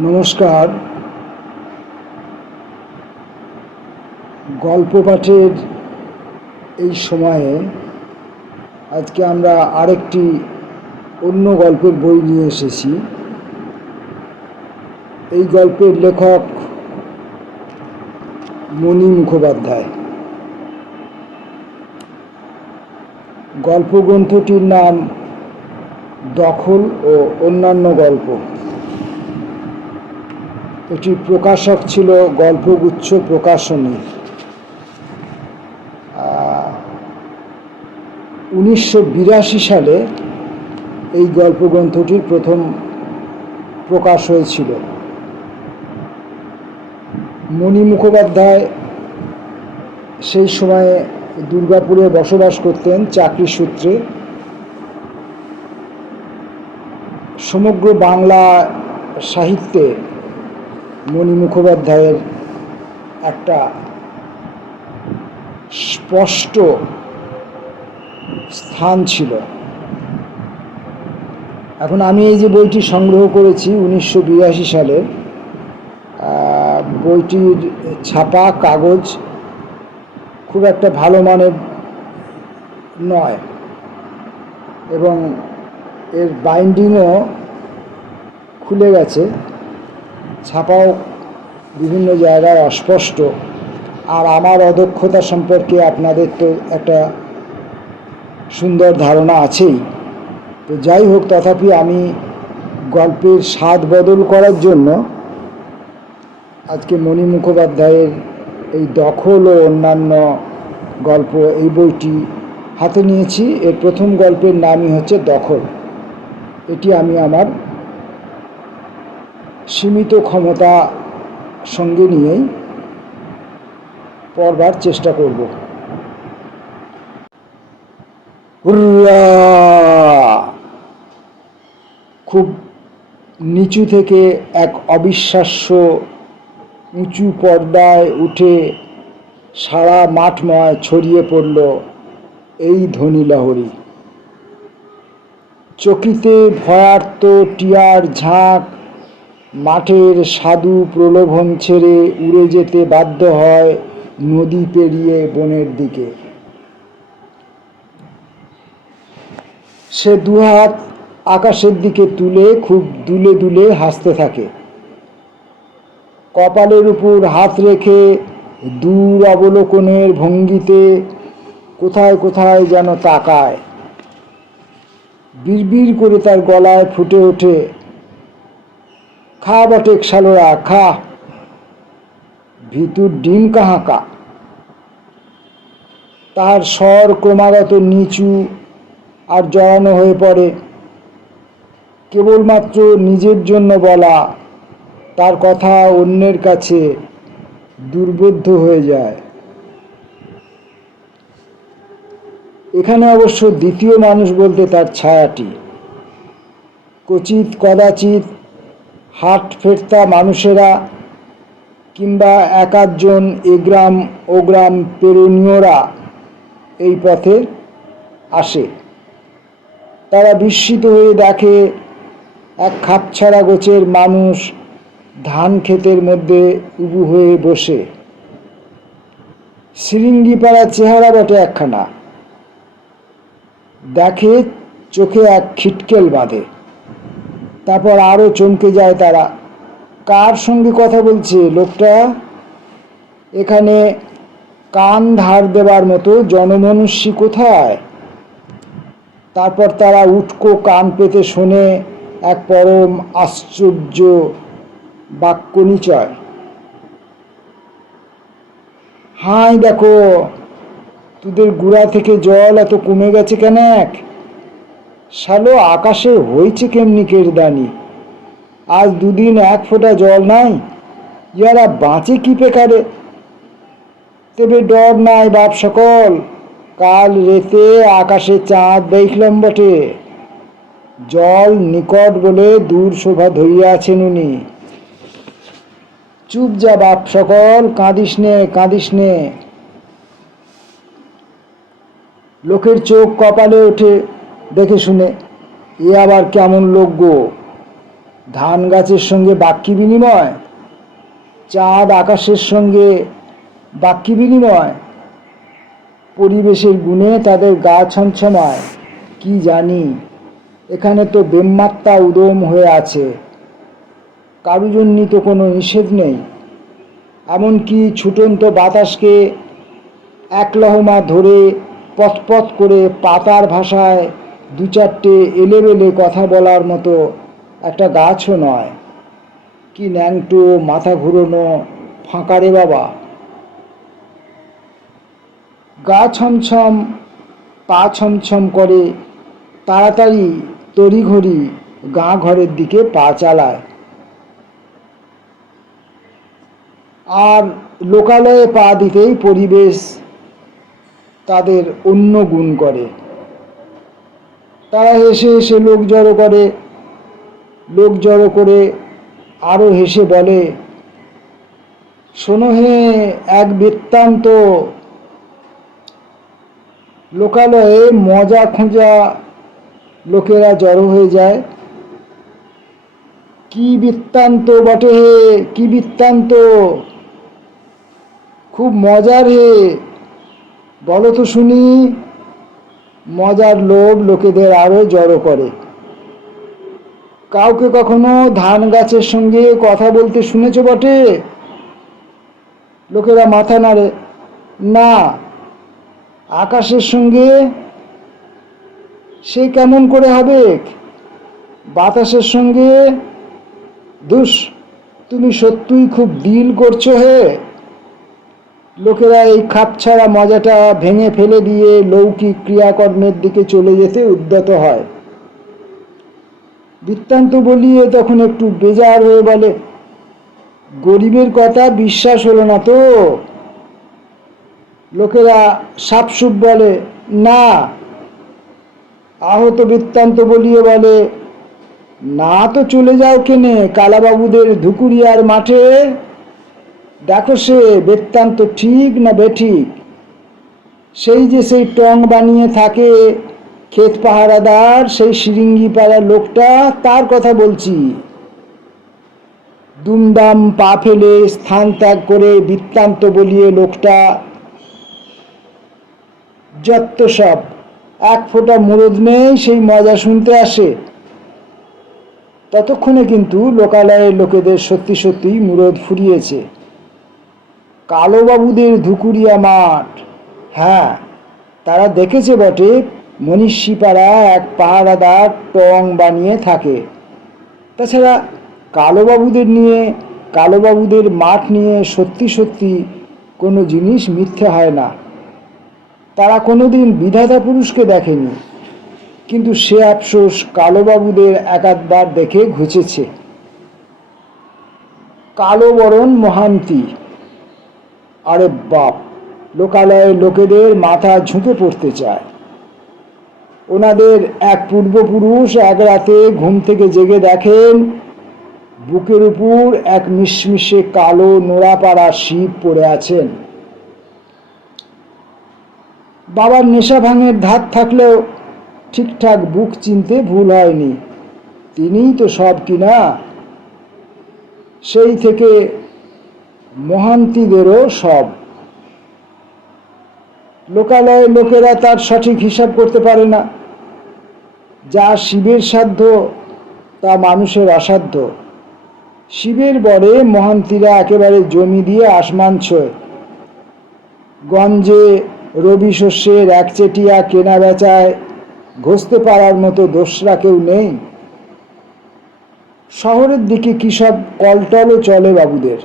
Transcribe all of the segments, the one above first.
নমস্কার। গল্প পাঠের এই সময়ে আজকে আমরা আরেকটি অন্য গল্পের বই নিয়ে এসেছি। এই গল্পের লেখক মণি মুখোপাধ্যায়। গল্পগ্রন্থটির নাম দখল ও অন্যান্য গল্প। এটির প্রকাশক ছিল গল্পগুচ্ছ প্রকাশনী। 1982 সালে এই গল্পগ্রন্থটির প্রথম প্রকাশ হয়েছিল। মণি মুখোপাধ্যায় সেই সময়ে দুর্গাপুরে বসবাস করতেন চাকরি সূত্রে। সমগ্র বাংলা সাহিত্যে মণি মুখোপাধ্যায়ের একটা স্পষ্ট স্থান ছিল। এখন আমি এই যে বইটি সংগ্রহ করেছি 1982 সালে, বইটির ছাপা কাগজ খুব একটা ভালো মানের নয় এবং এর বাইন্ডিংও খুলে গেছে, ছাপাও বিভিন্ন জায়গায় অস্পষ্ট। আর আমার অদক্ষতা সম্পর্কে আপনাদের তো একটা সুন্দর ধারণা আছেই। তো যাই হোক, তথাপি আমি গল্পের স্বাদ বদল করার জন্য আজকে মণি মুখোপাধ্যায়ের এই দখল ও অন্যান্য গল্প এই বইটি হাতে নিয়েছি। এর প্রথম গল্পের নামই হচ্ছে দখল। এটি আমি আমার সীমিত ক্ষমতা সঙ্গে নিয়েই পড়বার চেষ্টা করব। হুররা! খুব নিচু থেকে এক অবিশ্বাস্য উঁচু পর্দায় উঠে সারা মাঠময় ছড়িয়ে পড়ল এই ধ্বনিলহরী। চকিতে ভয়ার্ত টিয়ার ঝাঁক মাঠের সাধু প্রলোভন ছেড়ে উড়ে যেতে বাধ্য হয় নদী পেরিয়ে বনের দিকে। সে দুহাত আকাশের দিকে তুলে খুব দুলে দুলে হাসতে থাকে। কপালের উপর হাত রেখে দূর অবলোকনের ভঙ্গিতে কোথায় কোথায় যেন তাকায়। বিড়বিড় করে তার গলায় ফুটে ওঠে, খা বটেক শালোরা খা, ভিতুর ডিম কাহা কা। তার স্বর ক্রমাগত নিচু আর জড়ানো হয়ে পড়ে। কেবলমাত্র নিজের জন্য বলা তার কথা অন্যের কাছে দুর্বোধ্য হয়ে যায়। এখানে অবশ্য দ্বিতীয় মানুষ বলতে তার ছায়াটি। কচিত কদাচিৎ হাট ফেরতা মানুষেরা কিংবা এক আধজন এগ্রাম ওগ্রাম পেরোনীয়রা এই পথে আসে। তারা বিস্মিত হয়ে দেখে এক খাপছাড়া গোছের মানুষ ধান ক্ষেতের মধ্যে উবু হয়ে বসে। সিরিঙ্গিপাড়া চেহারা বটে একখানা, দেখে চোখে এক খিটকেল বাঁধে। তারপর আরও চমকে যায় তারা, কার সঙ্গে কথা বলছে লোকটা? এখানে কান ধার দেবার মতো জনমনুষ্যী কোথায়? তারপর তারা উটকো কান পেতে শোনে এক পরম আশ্চর্য বাক্য নিচয়। হাই দেখো, তোদের গুড়া থেকে জল এত কমে গেছে কেন? শালো আকাশে হয়েছে কেমনি কেরদানি, আজ দুদিন এক ফোঁটা জল নাই, ইয়ারা বাঁচে কি পেকারে? তবে ডর নাই বাপ সকল, কাল রেতে আকাশে চাঁদ দেখলাম বটে, জল নিকট বলে দূর শোভা ধরিয়া আছেন উনি। চুপ যা বাপ সকল, কাঁদিস নে কাঁদিস নে। লোকের চোখ কপালে ওঠে দেখে শুনে, এ আবার কেমন লোক গো? ধান গাছের সঙ্গে বাক্যি বিনিময়, চাঁদ আকাশের সঙ্গে বাক্যি বিনিময়, পরিবেশের গুণে তাদের গা ছমছমায়। কি জানি, এখানে তো ব্রহ্মাত্মা উদম হয়ে আছে, কারুজন্যিত কোনো নিষেধ নেই। এমনকি ছুটন্ত বাতাসকে এক লহমা ধরে পথ করে পাতার ভাষায় দু চারটে এলেবেলে কথা বলার মতো একটা গাছও নয়। কি ন্যাংটো, মাথা ঘুরোনো, ফাঁকা রে বাবা। গা ছমছম, পা ছমছম করে তাড়াতাড়ি তড়িঘড়ি গাঁ ঘরের দিকে পা চালায়। আর লোকালয়ে পা দিতেই পরিবেশ তাদের অন্য গুণ করে। তারা হেসে হেসে লোক জড়ো করে আরও হেসে বলে, শোনো হে এক বৃত্তান্ত। লোকালয়ে মজা খোঁজা লোকেরা জড়ো হয়ে যায়। কি বৃত্তান্ত বটে হে, কি বৃত্তান্ত, খুব মজার হে, বলো তো শুনি। মজার লোভ লোকেদের আরো জড়ো করে। কাউকে কখনো ধান গাছের সঙ্গে কথা বলতে শুনেছ বটে? লোকেরা মাথা নাড়ে, না। আকাশের সঙ্গে সে কেমন করে হবে? বাতাসের সঙ্গে? ধুস, তুমি সত্যিই খুব ডিল করছো হে। লোকেরা এই খাপছাড়া মজাটা ভেঙে ফেলে দিয়ে লৌকিক ক্রিয়াকর্মের দিকে চলে যেতে উদ্যত হয়। বৃত্তান্ত বলিয়ে তখন একটু বেজার হয়ে বলে, গরিবের কথা বিশ্বাস হলো না তো? লোকেরা সাপসুপ বলে, না। আহত বৃত্তান্ত বলিয়ে বলে, না তো চলে যাও কেনে কালাবাবুদের ধুকুরিয়ার মাঠে, দেখো সে বৃত্তান্ত ঠিক না বেঠিক। সেই যে সেই টং বানিয়ে থাকে ক্ষেত পাহারাদার, সেই শিরিঙ্গি পাড়ার লোকটা, তার কথা বলছি। দুমদাম পা ফেলে স্থান ত্যাগ করে বৃত্তান্ত বলিয়ে লোকটা যত সব, এক ফোঁটা মুরদ নেই সেই মজা শুনতে আসে। ততক্ষণে কিন্তু লোকালয়ের লোকেদের সত্যি সত্যিই মুরদ ফুরিয়েছে। কালোবাবুদের ধুকুরিয়া মাঠ, হ্যাঁ, তারা দেখেছে বটে মনীষীপাড়া এক পাহারাদার টং বানিয়ে থাকে। তাছাড়া কালোবাবুদের মাঠ নিয়ে সত্যি সত্যি কোনো জিনিস মিথ্যে হয় না। তারা কোনোদিন বিধাতা পুরুষকে দেখেনি, কিন্তু সে আফসোস কালোবাবুদের একাধবার দেখে ঘুচেছে। কালো বরণ মহান্তি, আরে বাপ, লোকালয়ের লোকেদের মাথা ঝুঁকে পড়তে চায়। ওনাদের এক পূর্বপুরুষ এক রাতে ঘুম থেকে জেগে দেখেন বুকের উপর এক মিশমিশে কালো নোড়াপাড়া শিব পড়ে আছেন। বাবার নেশা ভাঙের ধাত থাকলেও ঠিকঠাক বুক চিনতে ভুল হয়নি, তিনিই তো সব কিনা। সেই থেকে মহান্তিদেরও সব। লোকালয়ের লোকেরা তার সঠিক হিসাব করতে পারে না। যা শিবের সাধ্য তা মানুষের অসাধ্য। শিবের বরে মহান্তিরা একেবারে জমি দিয়ে আসমান ছোঁয়। গঞ্জে রবি শস্যের একচেটিয়া কেনা বেচায় ঘষতে পারার মতো দোসরা কেউ নেই। শহরের দিকে কী সব কলটলও চলে বাবুদের,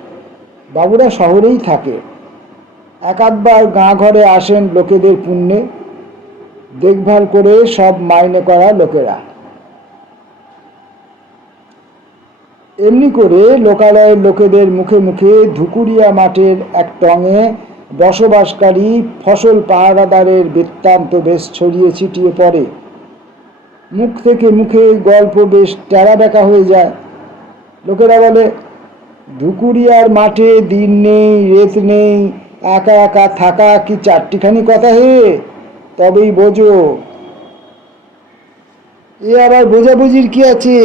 বাবুরা শহরেই থাকে। একাধবার গাঁ ঘরে আসেন লোকেদের পুণ্যে, দেখভাল করে সব মাইনে করা লোকেরা। এমনি করে লোকালয়ের লোকেদের মুখে মুখে ধুকুরিয়া মাঠের এক টঙে বসবাসকারী ফসল পাহারাদারের বৃত্তান্ত বেশ ছড়িয়ে ছিটিয়ে পড়ে। মুখ থেকে মুখে গল্প বেশ টেরা বেঁকা হয়ে যায়। লোকেরা বলে, ধুকুরিয়ার মাঠে দিন নেই রেত নেই, একা একা থাকা কি চারটিখানি কথা হে, তবেই বোঝো। এ আবার বোঝাবুঝির কি আছে?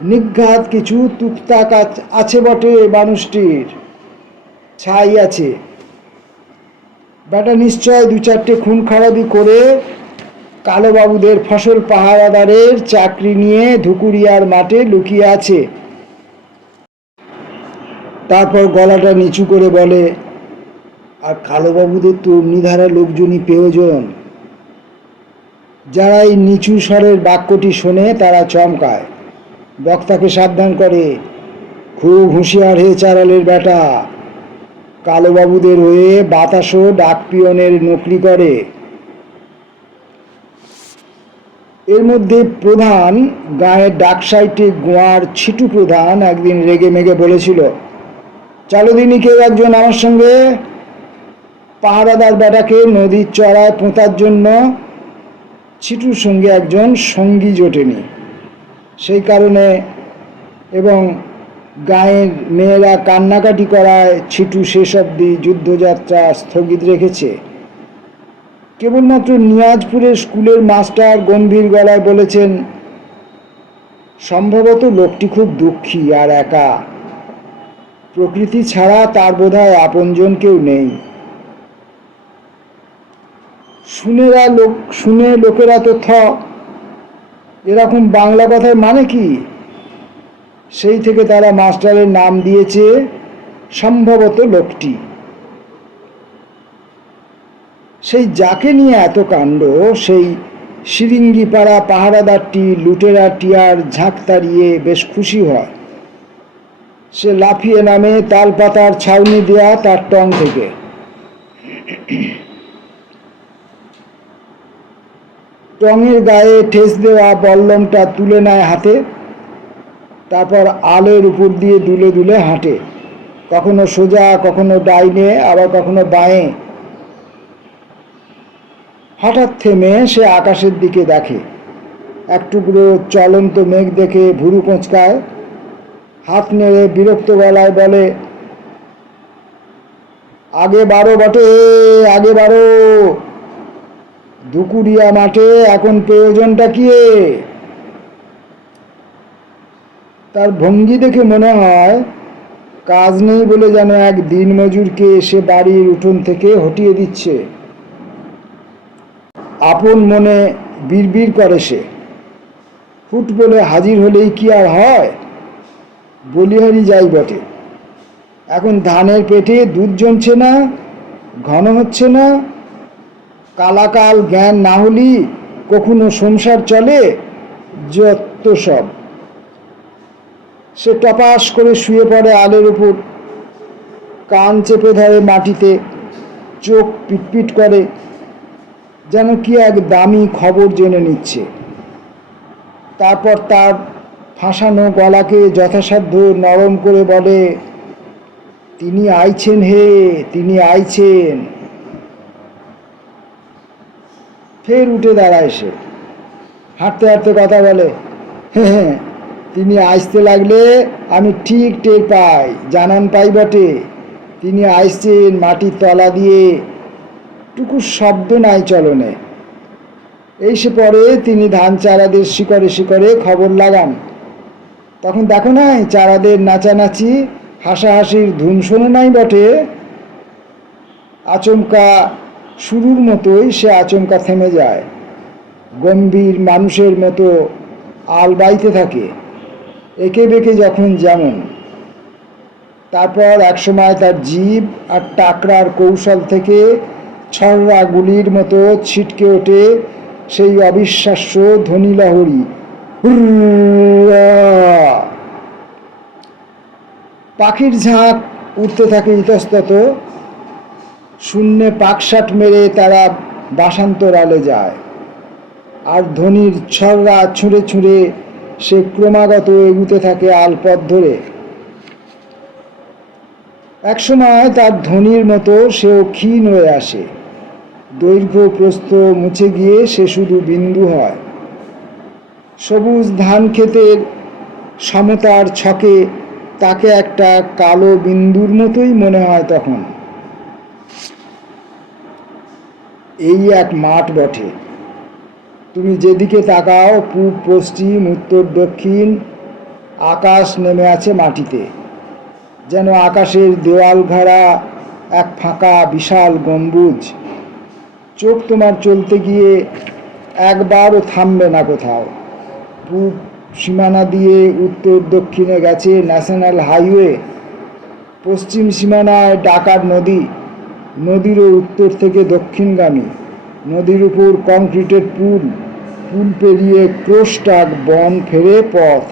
নিঘাত কিছু তুকতাক আছে বটে মানুষটির, ছাই আছে। বেটা নিশ্চয় দু চারটে খুন খারাপি করে কালোবাবুদের ফসল পাহারাদারের চাকরি নিয়ে ধুকুরিয়ার মাঠে লুকিয়ে আছে। তারপর গলাটা নিচু করে বলে, আর কালোবাবুদের তো অগ্নিধারা লোকজনই প্রয়োজন। যারা এই নিচু স্বরের বাক্যটি শোনে তারা চমকায়, বক্তাকে সাবধান করে, খুব হুঁশিয়ার হয়ে চারালের বেটা, কালোবাবুদের হয়ে বাতাসও ডাক পিয়নের নকরি করে। এর মধ্যে প্রধান, গাঁয়ের ডাক সাইটে গোয়ার ছিটু প্রধান একদিন রেগে মেগে বলেছিল, চলো দিনই কেউ একজন আমার সঙ্গে, পাহারাদার বেটাকে নদীর চড়ায় পোঁতার জন্য ছিটুর সঙ্গে একজন সঙ্গী জোটেনি। সেই কারণে এবং গাঁয়ের মেয়েরা কান্নাকাটি করায় ছিটু শেষ অবধি যুদ্ধযাত্রা স্থগিত রেখেছে। কেবলমাত্র নিয়াজপুরের স্কুলের মাস্টার গম্ভীর গলায় বলেছেন, সম্ভবত লোকটি খুব দুঃখী আর একা, প্রকৃতি ছাড়া তার বোধহয় আপনজন কেউ নেই। শুনে লোকেরা তো এরকম বাংলা কথার মানে কি? সেই থেকে তারা মাস্টারের নাম দিয়েছে সম্ভবত লোকটি। সেই যাকে নিয়ে এত কাণ্ড, সেই শিরিঙ্গিপাড়া পাহারাদারটি লুটেরা টিয়ার ঝাঁক তাড়িয়ে বেশ খুশি হয়। সে লাফিয়ে নামে তালপাতার ছাউনি দেয়া তার টং থেকে। টঙের গায়ে ঠেস দেওয়া বল্লমটা তুলে নেয় হাতে, তারপর আলের উপর দিয়ে দুলে দুলে হাঁটে, কখনো সোজা, কখনো ডাইনে, আবার কখনো বাঁয়ে। হঠাৎ থেমে সে আকাশের দিকে দেখে, এক টুকরো চলন্ত মেঘ দেখে ভুরু কোঁচকায়, হাত নেড়ে বিরক্ত গলায় বলে, আগে বারো বটে, আগে বারো, ধুকুরিয়া মাঠে এখন প্রয়োজনটা কি? তার ভঙ্গি দেখে মনে হয় কাজ নেই বলে যেন এক দিনমজুরকে সে বাড়ির উঠোন থেকে হটিয়ে দিচ্ছে। আপন মনে বিড়বিড় করে সে, হুট বলে হাজির হলেই কি আর হয়, বলিহারি যাই বটে। এখন ধানের পেটে দুধ জমছে না, ঘন হচ্ছে না, কালাকাল জ্ঞান না হলি কখনো সংসার চলে, যত সব। সে টপাস করে শুয়ে পড়ে আলের উপর, কান চেপে ধরে মাটিতে, চোখ পিটপিট করে, যেন কি এক দামি খবর জেনে নিচ্ছে। তারপর তার ফাঁসানো গলাকে যথাসাধ্য নরম করে বলে, তিনি আইছেন হে, তিনি আইছেন। ফের উঠে দাঁড়ায় সে, হাঁটতে হাঁটতে কথা বলে, হ্যাঁ, তিনি আসতে লাগলে আমি ঠিক টের পাই, জানান পাই বটে। তিনি আইসছেন মাটির তলা দিয়ে, টুকু শব্দ নাই চলনে। এই সে পরে তিনি ধান চারাদের শিকড়ে শিকড়ে খবর লাগান। তখন দেখো নাই চারাদের নাচানাচি হাসাহাসির ধুম শোনো নাই বটে। আচমকা শুরুর মতোই সে আচমকা থেমে যায়, গম্ভীর মানুষের মতো আল বাইতে থাকে, একে বেঁকে যখন যেমন। তারপর একসময় তার জিভ আর টাকরার কৌশল থেকে ছড়রা গুলির মতো ছিটকে ওঠে সেই অবিশ্বাস্য ধ্বনি লহরী, পাখির ঝাঁক উঠতে থাকে ইতস্তত, শূন্যে পাকসাট মেরে তারা বাসান্তরালে যায়, আর ধ্বনির ছড়রা ছুঁড়ে ছুঁড়ে সে ক্রমাগত এগুতে থাকে আলপথ ধরে। একসময় তার ধ্বনির মতো সেও ক্ষীণ হয়ে আসে, দৈর্ঘ্য প্রস্থ মুছে গিয়ে সে শুধু বিন্দু হয়। সবুজ ধান ক্ষেতের সমতার ছকে তাকে একটা কালো বিন্দুর মতোই মনে হয় তখন। এই এক মাঠ বটে, তুমি যেদিকে তাকাও পূব পশ্চিম উত্তর দক্ষিণ আকাশ নেমে আছে মাটিতে, যেন আকাশের দেওয়াল ঘেরা এক ফাঁকা বিশাল গম্বুজ। চোখ তোমার চলতে গিয়ে একবারও থামবে না কোথাও। পূব সীমানা দিয়ে উত্তর দক্ষিণে গেছে ন্যাশনাল হাইওয়ে, পশ্চিম সীমানায় ডাকার নদী, নদীরও উত্তর থেকে দক্ষিণগামী, নদীর উপর কংক্রিটের পুল, পুল পেরিয়ে ক্রোস্টাক বন ফেরে পথ।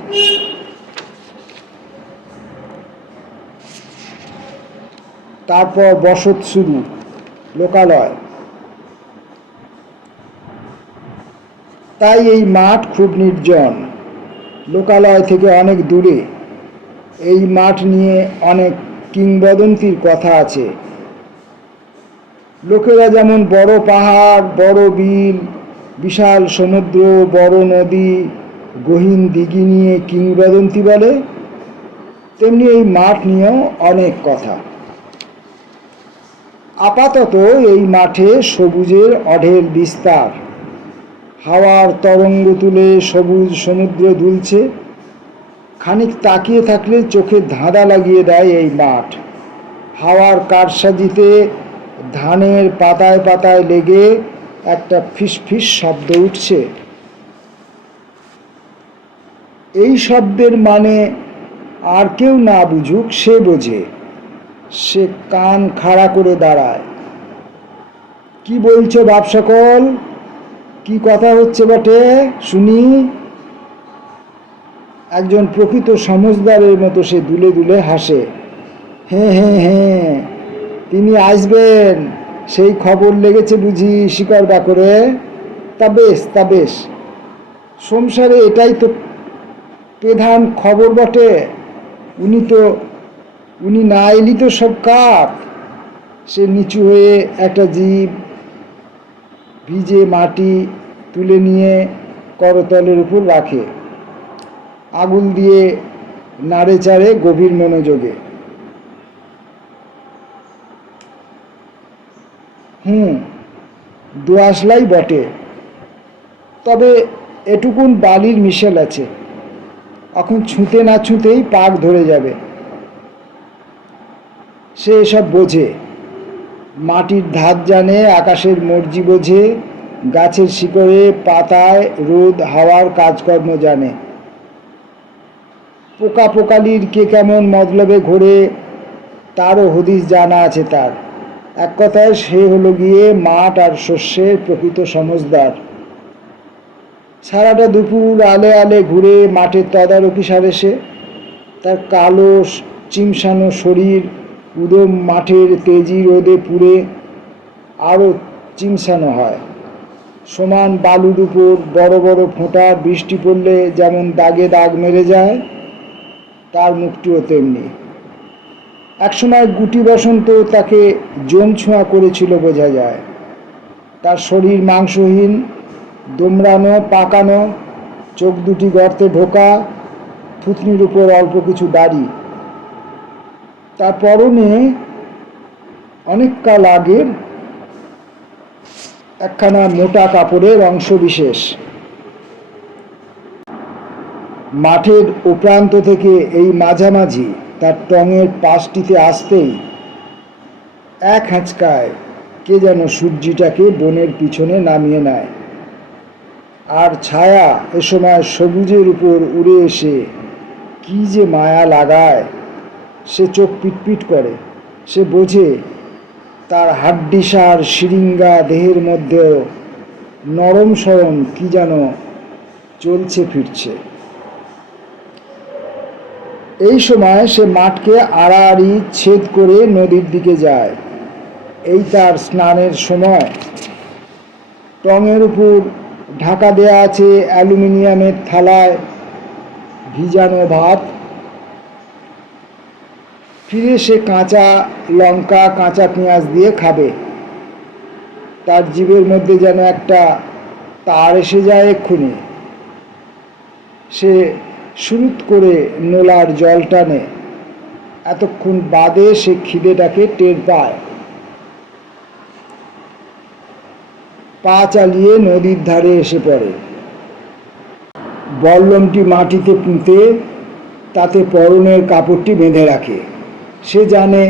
তারপর বসত শুরু, লোকালয়। তাই এই মাঠ খুব নির্জন, লোকালয় থেকে অনেক দূরে। এই মাঠ নিয়ে অনেক কিংবদন্তির কথা আছে। লোকেরা যেমন বড় পাহাড়, বড় বিল, বিশাল সমুদ্র, বড় নদী, গহীন দিঘি নিয়ে কিংবদন্তি বলে, তেমনি এই মাঠ নিয়েও অনেক কথা। আপাতত এই মাঠে সবুজের অঢেল বিস্তার। হাওয়ার তরঙ্গ তুলে সবুজ সমুদ্র দুলছে। খানিক তাকিয়ে থাকলে চোখে ধাঁধা লাগিয়ে দেয় এই মাঠ। হাওয়ার কারসাজিতে ধানের পাতায় পাতায় লেগে একটা ফিসফিস শব্দ উঠছে। এই শব্দের মানে আর কেউ না বুঝুক, সে বোঝে। সে কান খাড়া করে দাঁড়ায়। কি বলছো বাপ সকল? কি কথা হচ্ছে বটে শুনি? একজন প্রকৃত সমজদারের মতো সে দুলে দুলে হাসে। হ্যাঁ হ্যাঁ হ্যাঁ, তিনি আসবেন, সেই খবর লেগেছে বুঝি শিকড় বাকরে? তা বেশ, তা বেশ। সংসারে এটাই তো প্রধান খবর বটে। উনি না এলি তো সব কাপ। সে নিচু হয়ে একটা জীব ভিজে মাটি তুলে নিয়ে করতলের উপর রাখে, আঙুল দিয়ে নাড়ে চাড়ে গভীর মনোযোগে। দোআঁশলাই বটে, তবে এটুকুন বালির মিশেল আছে। এখন ছুঁতে না ছুঁতেই পাক ধরে যাবে। সে এসব বোঝে। মাটির ধাত জানে, আকাশের মর্জি বোঝে, গাছের শিকড়ে পাতায় রোদ হাওয়ার কাজকর্ম জানে। পোকা পোকালির কে কেমন মতলবে ঘোরে তারও হদিস জানা আছে তার। এক কথায় সে হলো গিয়ে মাঠ আর শস্যের প্রকৃত সমজদার। সারাটা দুপুর আলে আলে ঘুরে মাঠের তদারকি সারে সে। তার কালো চিমসানো শরীর উদম মাঠের তেজি রোদে পুড়ে আরও চিমসানো হয়। সমান বালুর উপর বড় বড় ফোঁটা বৃষ্টি পড়লে যেমন দাগে দাগ মেরে যায়, তার মুখটিও তেমনি। একসময় গুটি বসন্ত তাকে জম ছোঁয়া করেছিল বোঝা যায়। তার শরীর মাংসহীন, দোমড়ানো, পাকানো, চোখ দুটি গর্তে ঢোকা, থুতনির উপর অল্প কিছু দাড়ি। তার পরনে অনেক কাল আগের একখানা মোটা কাপড়ের অংশ বিশেষ। মাঠের ও প্রান্ত থেকে এই মাঝামাঝি তার টঙের পাশটিতে আসতেই এক হ্যাঁচকায় কে যেন সূর্যিটাকে বনের পিছনে নামিয়ে নেয়। আর ছায়া এ সময় সবুজের উপর উড়ে এসে কি যে মায়া লাগায়। সে চোখ পিটপিট করে। সে বোঝে তার হাড্ডিসার শিরিঙ্গা দেহের মধ্যেও নরম সরম কি যেন চলছে ফিরছে। এই সময় সে মাঠকে আড়াআড়ি ছেদ করে নদীর দিকে যায়। এই তার স্নানের সময়। টঙের উপর ঢাকা দেয়া আছে অ্যালুমিনিয়ামের থালায় ভিজানো ভাত। ফিরে সে কাঁচা লঙ্কা, কাঁচা পেঁয়াজ দিয়ে খাবে। তার জিভের মধ্যে যেন একটা তার এসে যায় এক্ষুনি। সে সুরুত করে নোলার জল টানে। এতক্ষণ বাদে সে খিদেটাকে টের পায়। পা চালিয়ে নদীর ধারে এসে পড়ে। বল্লমটি মাটিতে পুঁতে তাতে পরনের কাপড়টি বেঁধে রাখে। সে জানে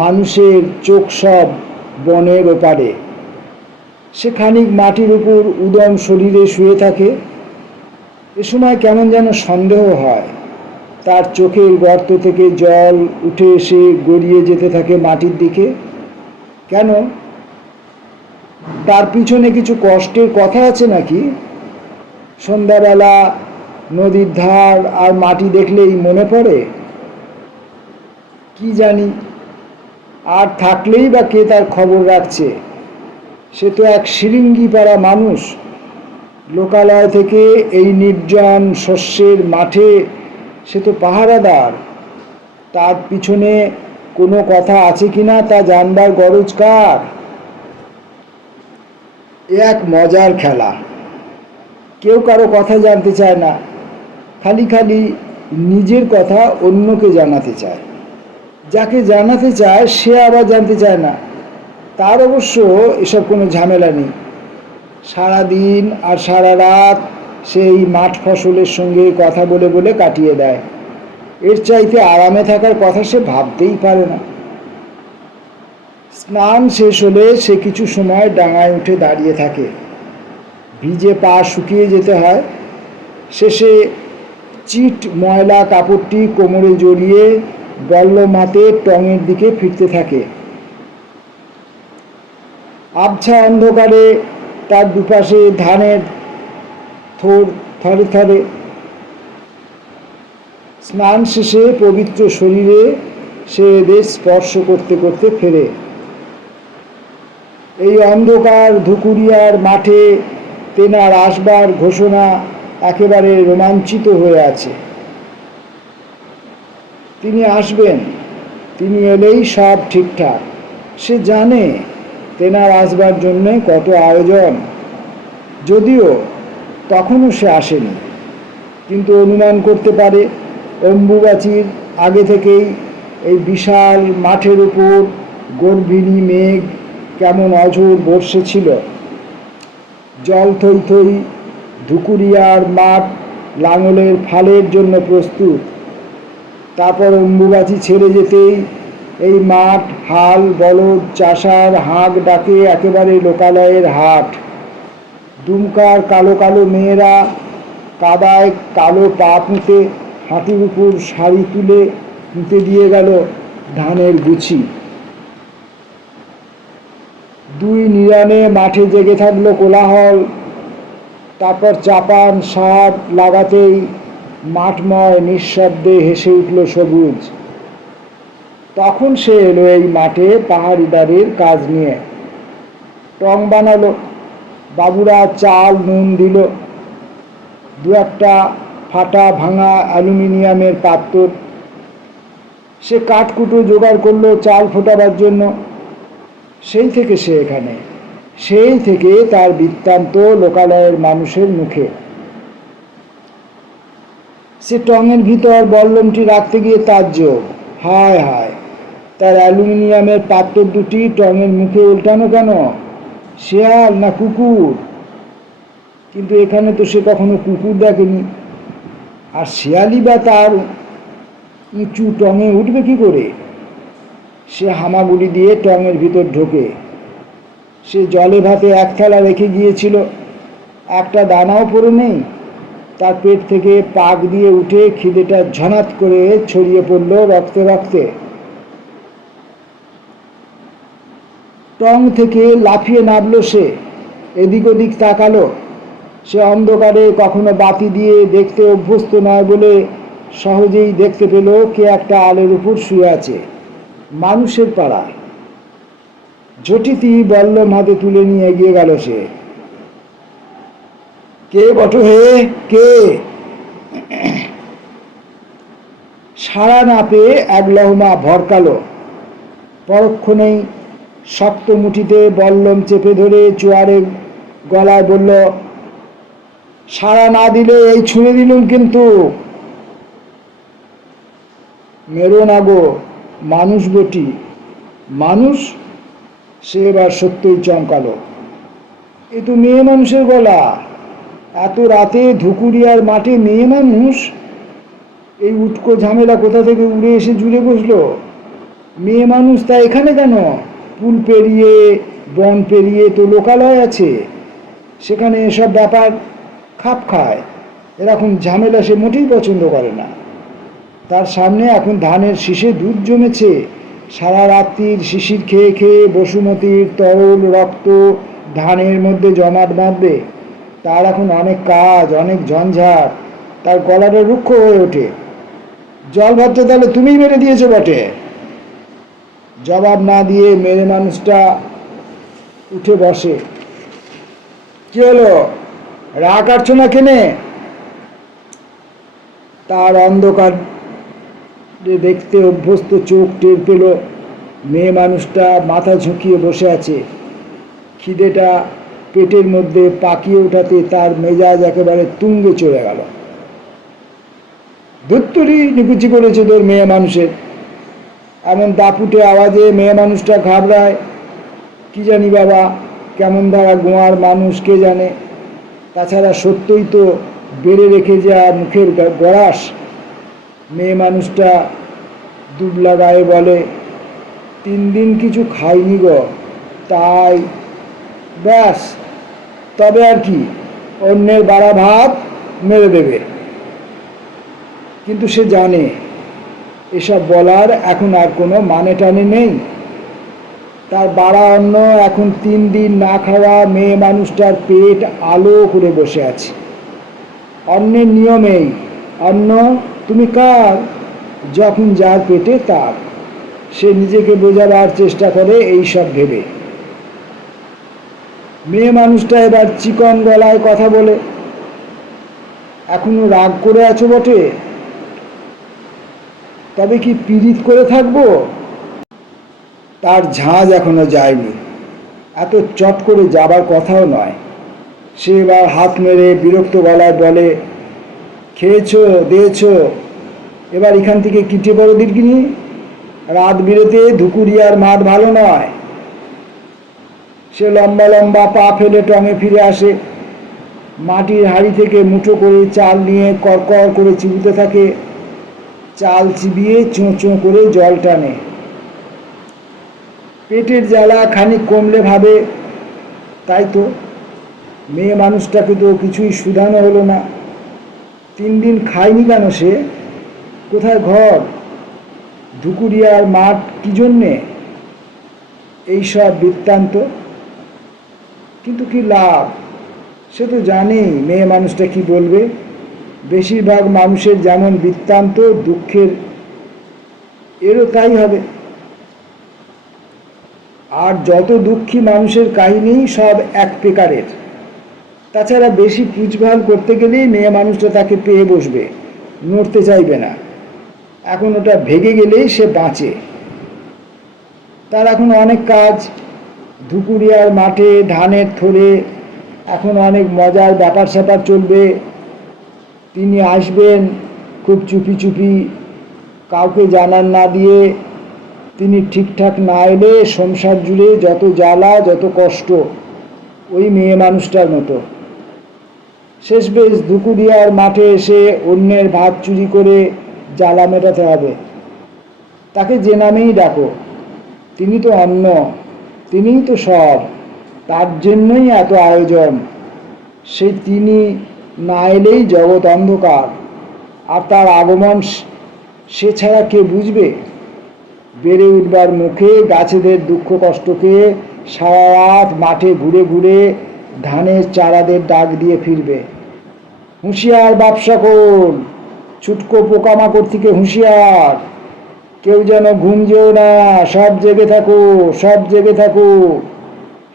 মানুষের চোখ সব বনের ওপারে। সে খানিক মাটির উপর উদম শরীরে শুয়ে থাকে। এ সময় কেমন যেন সন্দেহ হয়। তার চোখের গর্ত থেকে জল উঠে এসে গড়িয়ে যেতে থাকে মাটির দিকে। কেন? তার পিছনে কিছু কষ্টের কথা আছে নাকি? সন্ধ্যাবেলা নদীর ধার আর মাটি দেখলেই মনে পড়ে? কি জানি। আর থাকলেই বা কে তার খবর রাখছে? সে তো এক শিরিঙ্গি পাড়া মানুষ। লোকালয় থেকে এই নির্জন শস্যের মাঠে সে তো পাহারাদার। তার পিছনে কোনো কথা আছে কিনা তা জানবার গরজ কার? এ এক মজার খেলা। কেউ কারো কথা জানতে চায় না, খালি খালি নিজের কথা অন্যকে জানাতে চায়। যাকে জানাতে চায় সে আবার জানতে চায় না। তার অবশ্য এসব কোনো ঝামেলা নেই। সারাদিন আর সারা রাত সেই মাঠ ফসলের সঙ্গে কথা বলে বলে কাটিয়ে দেয়। এর চাইতে আরামে থাকার কথা সে ভাবতেই পারে না। স্নান শেষ হলে সে কিছু সময় ডাঙায় উঠে দাঁড়িয়ে থাকে। ভিজে পা শুকিয়ে যেতে হয়। শেষে চিট ময়লা কাপড়টি কোমরে জড়িয়ে বল্লম হাতে টঙের দিকে ফিরতে থাকে। আবছা অন্ধকারে তার দুপাশে ধানের থর থরে থরে। স্নান শেষে পবিত্র শরীরে সে এদের স্পর্শ করতে করতে ফেরে। এই অন্ধকার ধুকুরিয়ার মাঠে তেনার আসবার ঘোষণা একেবারে রোমাঞ্চিত হয়ে আছে। তিনি আসবেন, তিনি এলেই সব ঠিকঠাক। সে জানে তেনার আসবার জন্যে কত আয়োজন। যদিও তখনও সে আসেনি, কিন্তু অনুমান করতে পারে অম্বুবাচীর আগে থেকেই এই বিশাল মাঠের উপর গর্ভিণী মেঘ কেমন অঝোর বর্ষেছিল। জল থই থই, ধুকুরিয়ার মাঠ লাঙলের ফালের জন্য প্রস্তুত। তারপর অম্বুবাচী ছেড়ে যেতেই এই মাঠ হাল বলদ চাষার হাঁক ডাকে একেবারে লোকালয়ের হাট। দুমকার কালো কালো মেয়েরা কাদায় কালো পা পুঁতে হাঁটুর উপর শাড়ি তুলে পুঁতে দিয়ে গেল ধানের গুছি। দুই নিরানে মাঠে জেগে থাকলো কোলাহল। তারপর চাপান সার লাগাতেই মাঠময় নিঃশব্দে হেসে উঠল সবুজ। তখন সে এলো এই মাঠে পাহাড়িদারের কাজ নিয়ে। টং বানালো, বাবুরা চাল নুন দিল, দু একটা ফাটা ভাঙা অ্যালুমিনিয়ামের পাত্র। সে কাঠকুটো জোগাড় করলো চাল ফোটাবার জন্য। সেই থেকে সে এখানে, সেই থেকে তার বৃত্তান্ত লোকালয়ের মানুষের মুখে। সে টঙের ভিতর বল্লমটি রাখতে গিয়ে তাজ্জব, হায় হায়, তার অ্যালুমিনিয়ামের পাত্র দুটি টঙের মুখে উল্টানো কেন? শেয়াল না কুকুর? কিন্তু এখানে তো সে কখনো কুকুর দেখেনি। আর শেয়ালই বা তার উঁচু টঙে উঠবে কি করে? সে হামাগুড়ি দিয়ে টঙের ভিতর ঢোকে। সে জলে ভাতে এক থালা রেখে গিয়েছিল, একটা দানাও পড়ে নেই। তার পেট থেকে পাক দিয়ে উঠে খিদেটা ঝনাত করে ছড়িয়ে পড়ল রক্তে রক্তে। টং থেকে লাফিয়ে নামলো সে, এদিক ওদিক তাকালো। সে অন্ধকারে কখনো বাতি দিয়ে দেখতে অভ্যস্ত নয় বলে সহজেই দেখতে পেল কে একটা আলের উপর শুয়ে আছে মানুষের পাড়ায়। ঝটিতি বল্লম হাতে তুলে নিয়ে এগিয়ে গেল সে। কে বটে হে, কে? সাড়া না পেয়ে এক লহমা ভরকালো। পরক্ষণেই শক্ত মুঠিতে বল্লম চেপে ধরে চোয়ারে গলায় বলল, সাড়া না দিলে এই ছুঁড়ে দিলুম কিন্তু। মেরো না গো, মানুষ বটি। মানুষ? সে এবার সত্যই চমকালো। এ তো মেয়ে মানুষের গলা। এত রাতে ধুকুরিয়ার মাঠে মেয়ে মানুষ? এই উটকো ঝামেলা কোথা থেকে উড়ে এসে জুড়ে বসলো? মেয়ে মানুষ তা এখানে কেন? পুল পেরিয়ে বন পেরিয়ে তো লোকালয় আছে, সেখানে এসব ব্যাপার খাপ খায়। এরকম ঝামেলা সে মোটেই পছন্দ করে না। তার সামনে এখন ধানের শীষে দুধ জমেছে। সারা রাত্রির শিশির খেয়ে খেয়ে বসুমতীর তরল রক্ত ধানের মধ্যে জমাট বাঁধবে। তার এখন অনেক কাজ, অনেক ঝঞ্ঝাট। তার গলাটা রুক্ষ হয়ে ওঠে। জল ভাতটা তাহলে তুমিই মেরে দিয়েছো বটে। জবাব না দিয়ে মেয়ে মানুষটা উঠে বসে। কি হলো, রাগ কাটছো না কেনে? তার অন্ধকার দেখতে অভ্যস্ত চোখ টের পেল মেয়ে মানুষটা মাথা ঝুঁকিয়ে বসে আছে। খিদেটা পেটের মধ্যে পাকিয়ে ওঠাতে তার মেজাজ একেবারে তুঙ্গে চলে গেল। ধুত্তুরি নিকুচি করেছে তোর মেয়ে মানুষের। এমন দাপুটে আওয়াজে মেয়ে মানুষটা ঘাবড়ায়। কি জানি বাবা, কেমন ধারা গোয়ার মানুষ কে জানে। তাছাড়া সত্যই তো বেড়ে রেখে যা মুখের গড়াস। মেয়ে মানুষটা দুবলা গায়ে বলে, 3 দিন কিছু খাইনি গো, তাই। ব্যাস, তবে আর কি, অন্যের বাড়া ভাত মেরে দেবে। কিন্তু সে জানে এসব বলার এখন আর কোনো মানে টানে নেই। তার বাড়া অন্ন এখন 3 দিন না খাওয়া মেয়ে মানুষটার পেট আলো করে বসে আছে। অন্নের নিয়মেই, অন্ন তুমি কার, যখন যার পেটে তার। সে নিজেকে বোঝাবার চেষ্টা করে এই সব ভেবে। মেয়ে মানুষটা এবার চিকন গলায় কথা বলে, এখনো রাগ করে আছো বটে, তবে কি পীড়িত করে থাকবো? তার ঝাঁজ এখনো যায়নি, এত চট করে যাবার কথাও নয়। সে এবার হাত মেরে বিরক্ত গলায় বলে, খেয়েছো দিয়েছো, এবার এখান থেকে কিটে পড়ো দিলগিনি। রাত বিরেতে ধুকুরিয়ার মাঠ ভালো নয়। সে লম্বা লম্বা পা ফেলে টঙে ফিরে আসে। মাটির হাঁড়ি থেকে মুঠো করে চাল নিয়ে করকর করে চিবুতে থাকে। চাল চিবিয়ে চোঁ চোঁ করে জল টানে। পেটের জ্বালা খানিক কমলে ভাবে, তাই তো, মেয়ে মানুষটাকে তো কিছুই শুধানো হলো না। 3 দিন খায়নি কেন সে? কোথায় ঘর? ধুকুরিয়ার মাঠ কি জন্যে? এইসব বৃত্তান্ত। কিন্তু কি লাভ? সে তো জানেই মেয়ে মানুষটা কি বলবে। বেশিরভাগ মানুষের যেমন বৃত্তান্ত দুঃখের, এরও তাই হবে। আর যত দুঃখী মানুষের কাহিনী সব এক প্রকারের। তাছাড়া বেশি পুঁজভাল করতে গেলেই মেয়ে মানুষটা তাকে পেয়ে বসবে, নড়তে চাইবে না। এখন ওটা ভেঙে গেলেই সে বাঁচে। তার এখন অনেক কাজ। ধুকুরিয়ার মাঠে ধানের থলে এখন অনেক মজার ব্যাপার স্যাপার চলবে। তিনি আসবেন খুব চুপি চুপি, কাউকে জানান না দিয়ে। তিনি ঠিকঠাক না এলে সংসার জুড়ে যত জ্বালা যত কষ্ট, ওই মেয়ে মানুষটার মতো। শেষ বেশ ধুকুরিয়ার মাঠে এসে অন্যের ভাত চুরি করে জ্বালা মেটাতে হবে। তাকে যে নামেই ডাকো, তিনি তো অন্য, তিনিই তো সব। তার জন্যই এত আয়োজন। সেই তিনি না এলেই জগৎ অন্ধকার। আর তার আগমন সে ছাড়া কে বুঝবে? বেড়ে উঠবার মুখে গাছেদের দুঃখ কষ্টকে সারা রাত মাঠে ঘুরে ঘুরে ধানের চারাদের ডাক দিয়ে ফিরবে। হুঁশিয়ার বাপ সকল, ছুটকো পোকামাকড় থেকে হুঁশিয়ার, কেউ যেন ঘুম যেও না, সব জেগে থাকো, সব জেগে থাকো।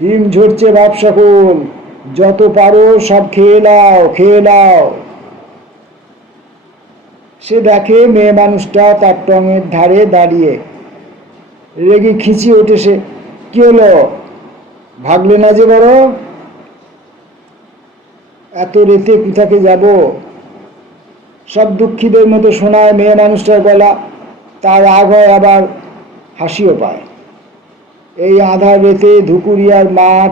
হিম ঝরছে বাপ সকল, যত পারো সব খেয়ে নাও, খেয়ে নাও। সে দেখে মেয়ে মানুষটা তার টঙের ধারে দাঁড়িয়ে। রেগে খিঁচিয়ে ওঠে সে। কি হলো, ভাগলে না যে বড়? এত রেতে কোথাকে যাব? সব দুঃখীদের মতো শোনায় মেয়ে মানুষটার গলা। তার রাগ হয়, আবার হাসিও পায়। এই আঁধার রেতে ধুকুরিয়ার মাঠ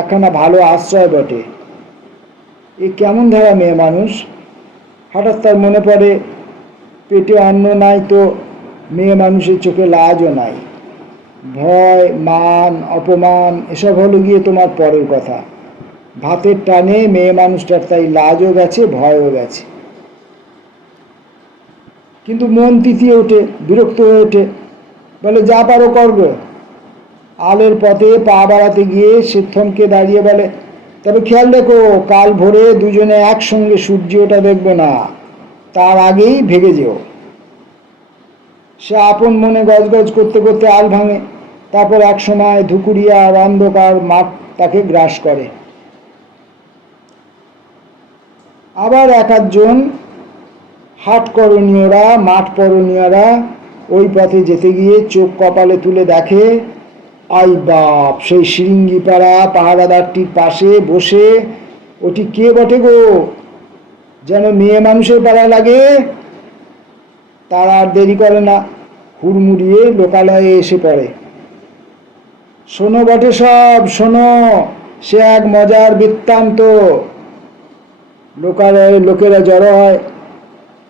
একখানা ভালো আশ্রয় বটে। এ কেমন ধারা মেয়ে মানুষ? হঠাৎ তার মনে পড়ে, পেটে অন্ন নাই তো মেয়ে মানুষের চোখে লাজও নাই। ভয়, মান, অপমান এসব হলো গিয়ে তোমার পরের কথা। ভাতের টানে মেয়ে মানুষটার তাই লাজও গেছে, ভয়ও গেছে। কিন্তু মন তিতিয়ে ওঠে, বিরক্ত হয়ে ওঠে, বলে যা পারো করবে। আলের পথে পা বাড়াতে গিয়ে সে থমকে দাঁড়িয়ে বলে, তবে খেয়াল রেখো, কাল ভোরে দুজনে একসঙ্গে সূর্য ওঠা দেখবো না, তার আগেই ভেগে যেও। সে আপন মনে গজগজ করতে করতে আল ভাঙে। তারপর এক সময় ধুকুরিয়া আর অন্ধকার মাঠ তাকে গ্রাস করে। আবার এক আধজন হাট করণীয়রা, মাঠ করণীয়রা ওই পথে যেতে গিয়ে চোখ কপালে তুলে দেখে, আই বাপ, সেই শিরিঙ্গিপাড়া পাহারাদারটির পাশে বসে ওটি কে বটে গো, যেন মেয়ে মানুষের পাড়া লাগে। তারা আর দেরি করে না, হুড়মুড়িয়ে লোকালয়ে এসে পড়ে। শোনো বটে সব, শোনো, সে এক মজার বৃত্তান্ত। লোকালয়ে লোকেরা জড়ো হয়।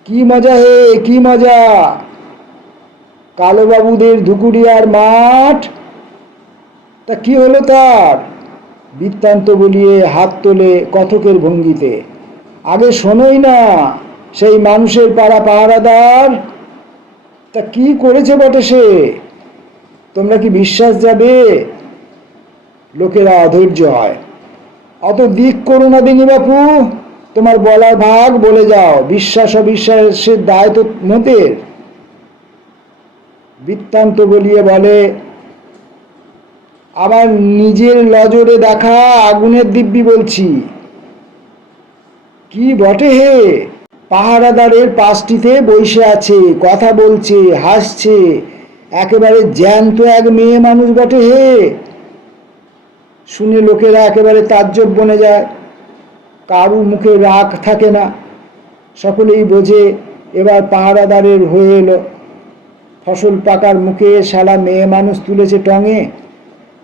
কি মজা হে, কি মজা! কালোবাবুদের ধুকুরিয়ার মাঠ, তা কি হলো তার? বৃত্তান্ত বলিয়ে হাত তোলে কথকের ভঙ্গিতে। আগে শোনোই না, সেই মানুষের পাড়া পাহারাদার, তা কি করেছে বটে সে? তোমরা কি বিশ্বাস যাবে? লোকেরা অধৈর্য হয়। অত দিক করো না দিনি বাপু, তোমার বলার ভাগ বলে যাও, বিশ্বাস অবিশ্বাসের দায় তো মতের। বৃত্তান্ত বলিয়ে বলে, আবার নিজের নজরে দেখা আগুনের দিব্যি বলছি। কি বটে হে, পাহারাদারের পাশটিতে বসে আছে, কথা বলছে, হাসছে, একেবারে জ্যান্ত এক মেয়ে মানুষ বটে হে। শুনে লোকেরা একেবারে তাজ্জব বনে যায়। কারু মুখে রাগ থাকে না। সকলেই বোঝে এবার পাহারাদারের হয়ে এলো। ফসল পাকার মুখে শালা মেয়ে মানুষ তুলেছে টঙে।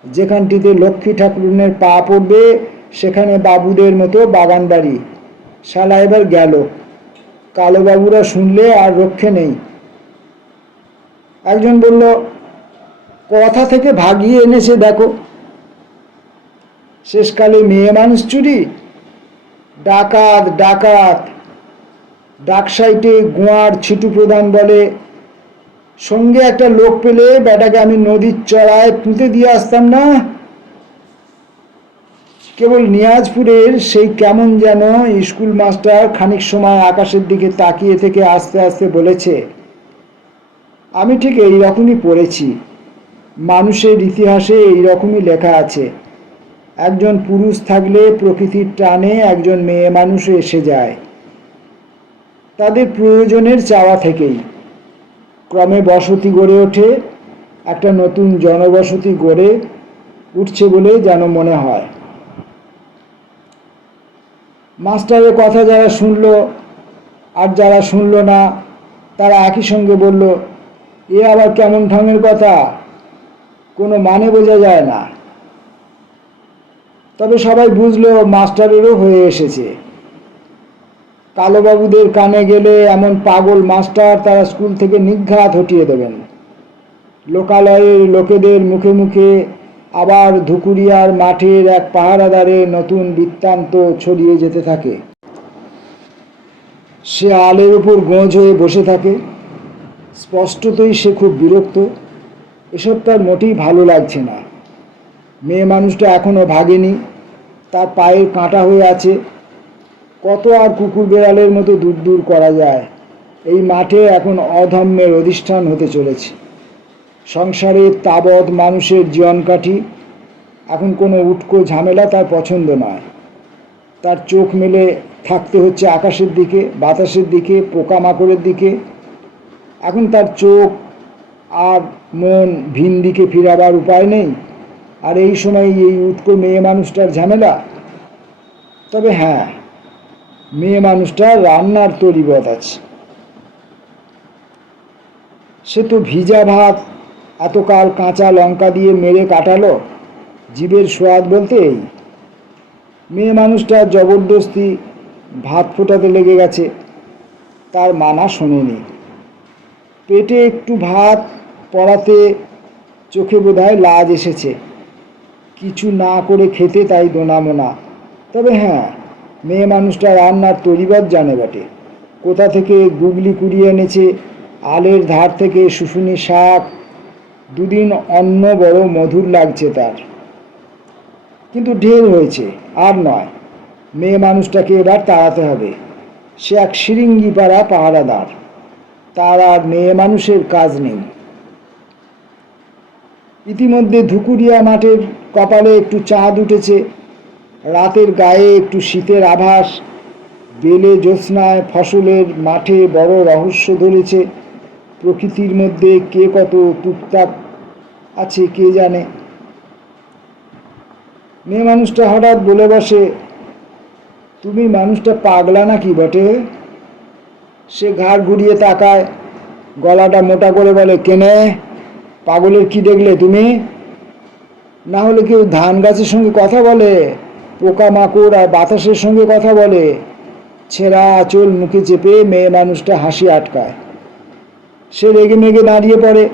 যেখানটিতে লক্ষ্মী ঠাকুরনের পা পড়বে সেখানে বাবুদের মতো বাগান বাড়ি। শালা এবার গেল। কালোবাবুরা শুনলে আর রক্ষে নেই। একজন বলল, কথা থেকে ভাগিয়ে এনেছে দেখো। শেষকালে মেয়ে মানুষ চুরি, ডাকাত ডাকাত। ডাকসাইটে গোয়ার ছিটু প্রধান বলে, সঙ্গে একটা লোক পেলে বেটাকে আমি নদীর চড়ায় পুঁতে দিয়ে আসতাম না। কেবল নিয়াজপুরের সেই কেমন যেন স্কুল মাস্টার খানিক সময় আকাশের দিকে তাকিয়ে থেকে আস্তে আস্তে বলেছে, আমি ঠিক এই রকমই পড়েছি, মানুষের ইতিহাসে এই রকমই লেখা আছে, একজন পুরুষ থাকলে প্রকৃতির টানে একজন মেয়ে মানুষ এসে যায়, তাদের প্রয়োজনের চাওয়া থেকেই। ক্রমে বসতি গড়ে ওঠে, একটা নতুন জনবসতি গড়ে উঠছে বলে যেন মনে হয়। মাস্টারের কথা যারা শুনল আর যারা শুনল না তারা একই সঙ্গে বলল, এ আবার কেমন ঢঙের কথা, কোনো মানে বোঝা যায় না। তবে সবাই বুঝলো মাস্টারেরও হয়ে এসেছে। কালোবাবুদের কানে গেলে এমন পাগল মাস্টার তারা স্কুল থেকে নিঘাত হটিয়ে দেবেন। লোকালয়ের লোকেদের মুখে মুখে আবার ধুকুরিয়ার মাঠের এক পাহারাদারে নতুন বৃত্তান্ত ছড়িয়ে যেতে থাকে। সে আলের উপর গোঁজ হয়ে বসে থাকে। স্পষ্টতই সে খুব বিরক্ত। এসব তার মোটেই ভালো লাগছে না। মেয়ে মানুষটা এখনও ভাগেনি, তার পায়ের কাঁটা হয়ে আছে। কত আর কুকুর বেড়ালের মতো দূর দূর করা যায়। এই মাঠে এখন অধম্যের অধিষ্ঠান হতে চলেছে। সংসারে তাবৎ মানুষের জীবনকাঠি, এখন কোনো উটকো ঝামেলা তার পছন্দ নয়। তার চোখ মেলে থাকতে হচ্ছে আকাশের দিকে, বাতাসের দিকে, পোকামাকড়ের দিকে। এখন তার চোখ আর মন ভিন দিকে ফিরাবার উপায় নেই। আর এই সময় এই উটকো মেয়ে মানুষটার ঝামেলা। তবে হ্যাঁ, মেয়ে মানুষটার রান্নার তরিবত আছে। সে তো ভিজা ভাত এতকাল কাঁচা লঙ্কা দিয়ে মেরে কাটালো, জীবের সোয়াদ বলতে এই। মেয়ে মানুষটা জবরদস্তি ভাত ফোটাতে লেগে গেছে, তার মানা শোনেনি। পেটে একটু ভাত পড়াতে চোখে বোধহয় লাজ এসেছে। কিছু না করে খেতে তাই দোনামোনা। তবে হ্যাঁ, মেয়ে মানুষটা রান্নার তরিবাজ জানে বটে। কোথা থেকে গুগলি কুড়িয়ে এনেছে, আলের ধার থেকে শুশুনি শাক। দুদিন অন্ন বড় মধুর লাগছে তার। কিন্তু ঢের হয়েছে, আর নয়। মেয়ে মানুষটাকে এবার তাড়াতে হবে। সে এক শিরিঙ্গিপাড়া পাহারাদার, তার আর মেয়ে মানুষের কাজ নেই। ইতিমধ্যে ধুকুরিয়া মাঠের কপালে একটু চাঁদ উঠেছে, রাতের গায়ে একটু শীতের আভাস। বেলে জ্যোৎস্নায় ফসলের মাঠে বড় রহস্য ধরেছে। প্রকৃতির মধ্যে কে কত টুকটাক আছে কে জানে। মেয়ে মানুষটা হঠাৎ বলে বসে, তুমি মানুষটা পাগলা নাকি বটে? সে ঘাড় ঘুরিয়ে তাকায়, গলাটা মোটা করে বলে, কেনে? পাগলের কি দেখলে তুমি? না হলে কেউ ধান গাছের সঙ্গে কথা বলে, পোকামাকড় আর বাতাসের সঙ্গে কথা বলে? ছেঁড়া আঁচল মুখে চেপে মেয়ে মানুষটা হাসি আটকায়। সে রেগে মেগে দাঁড়িয়ে পড়ে।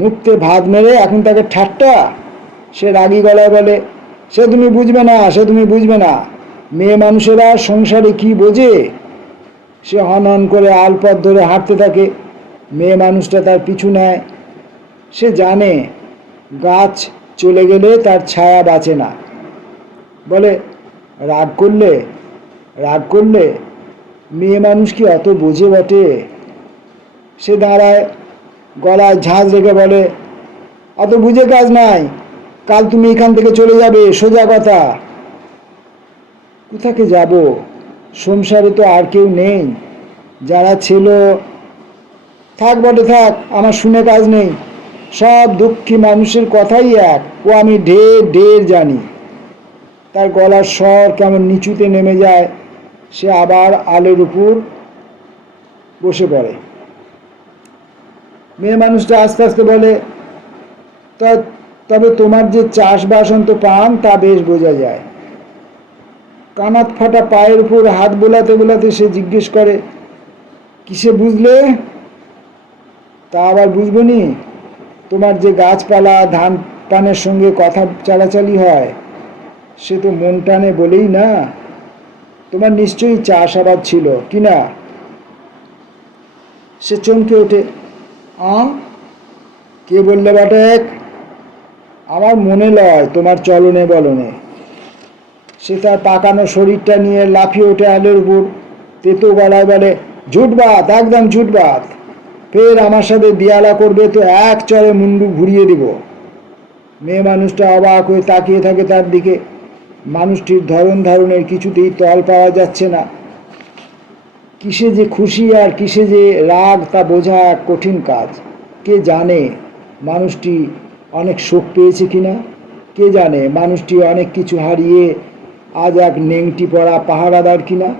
মুখতে ভাত মেরে এখন তাকে ঠাট্টা? সে রাগী গলায় বলে, সে তুমি বুঝবে না, সে তুমি বুঝবে না। মেয়ে মানুষেরা সংসারে কি বোঝে? সে হন হন করে আলপথ ধরে হাঁটতে থাকে। মেয়ে মানুষটা তার পিছু নেয়। সে জানে গাছ চলে গেলে তার ছায়া বাঁচে না। বলে, রাগ করলে? রাগ করলে? মেয়ে মানুষ কি অত বোঝে বটে? সে দাঁড়ায়, গলায় ঝাঁঝ রেখে বলে, অত বুঝে কাজ নাই। কাল তুমি এখান থেকে চলে যাবে, সোজা কথা। কোথাকে যাব? সংসারে তো আর কেউ নেই। যারা ছিল, থাক বটে থাক, আমার শুনে কাজ নেই। সব দুঃখী মানুষের কথাই এক, ও আমি ঢের ঢের জানি। তার গলার স্বর কেমন নিচুতে নেমে যায়। সে আবার আলের উপর বসে পড়ে। মেয়ে মানুষটা আস্তে আস্তে বলে, তবে তোমার যে চাষবাস অন্ত পান তা বেশ বোঝা যায়। কানাত ফাটা পায়ের উপর হাত বোলাতে বোলাতে সে জিজ্ঞেস করে, কিসে বুঝলে? তা আবার বুঝবো নি? তোমার যে গাছপালা ধান পানের সঙ্গে কথা চালাচালি হয়, সে তো মন টানে বলেই না। তোমার নিশ্চয়ই চাষাবাদ ছিল কি না? সে চমকে ওঠে। কে বললে বটে? আমার মনে লয়, তোমার চলনে বলনে। সে তার পাকানো শরীরটা নিয়ে লাফিয়ে ওঠে আলের উপর, তেতো গলায় বলে, ঝুটবাত, একদম ঝুটবাত। ফের আমার সাথে দিয়ালা করবে তো এক চরে মুন্ডু ঘুরিয়ে দিব। মেয়ে মানুষটা অবাক হয়ে তাকিয়ে থাকে তার দিকে। মানুষটির ধরন ধারণের কিছুতেই তল পাওয়া যাচ্ছে না। কিসে যে খুশি আর কিসে যে রাগ তা বোঝা এক কঠিন কাজ। কে জানে মানুষটি অনেক শোক পেয়েছে কিনা? কে জানে মানুষটি অনেক কিছু হারিয়ে আজ এক নেংটি পড়া পাহারাদার কিনা?